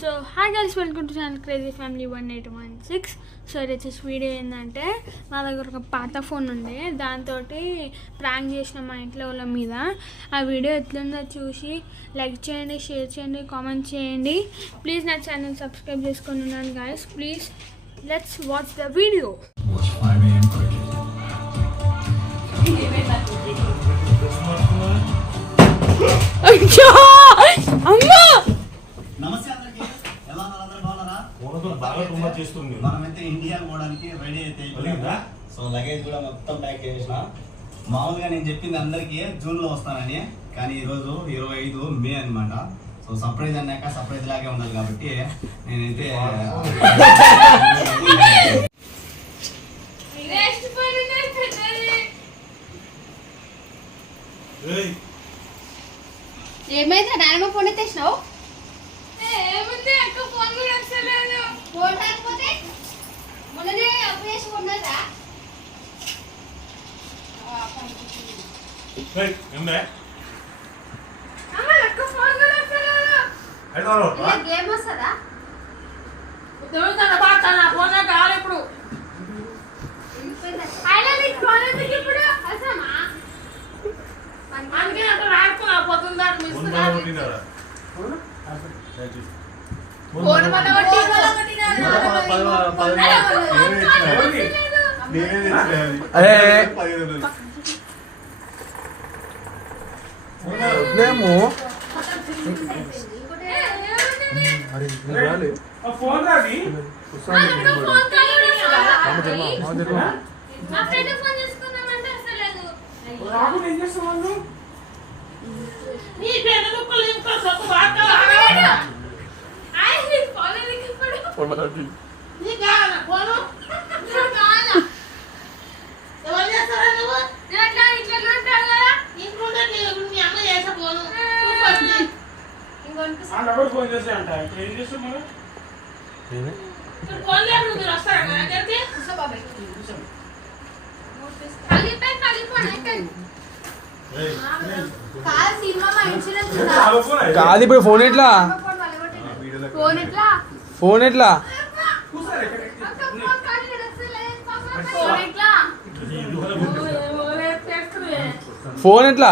So hi guys, welcome to channel crazy family 1816. So ఇది వచ్చేసి video ఏంటంటే, మా దగ్గర ఒక పాత ఫోన్ ఉండే, దాంతో ప్రాంక్ చేసిన మా ఇంట్లో వాళ్ళ మీద. ఆ వీడియో ఎట్లుందో చూసి లైక్ చేయండి, షేర్ చేయండి, కామెంట్ చేయండి. ప్లీజ్ నా ఛానల్ సబ్స్క్రైబ్ చేసుకొని ఉన్నాను guys. Please let's watch the video. అమ్మా నమస్తే అందరికి. ఎలా ఉన్నారు? అందరూ బాగున్నారా? బాగా తుమ్మ చేస్తుంది. మనమైతే ఇండియా పోవడానికి రెడీ అయితే అయిపోయిందా. సో లగేజ్ కూడా మొత్తం ప్యాక్ చేసిన. మామూలుగా నేను చెప్పింది అందరికి జూన్ లో వస్తానని, కానీ ఈరోజు 25 మే అన్నమాట. సో సర్ప్రైజ్ అన్నాక సర్ప్రైజ్ లాగే ఉండాలి కాబట్టి నేనైతే ఏమైతే నాయనమ్మ ఫోన్ ఎత్తేసినావు? ఏముంది అక్క, ఫోన్ కూడా వచ్చలేదు. ఫోన్ రాకపోతే మొన్ననే అప్పు చేసి ఉన్నదా? గేమ్ వస్తుందా? ఫోన్ కావాలి ఇప్పుడు. అందుకే అక్కడ రాడుకున్నా పోతుందా కాదు. ఇప్పుడు ఫోన్ ఎట్లా? ఫోన్ ఎట్లా? ఫోన్ ఎట్లా?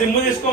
సిమ్ తీసుకో.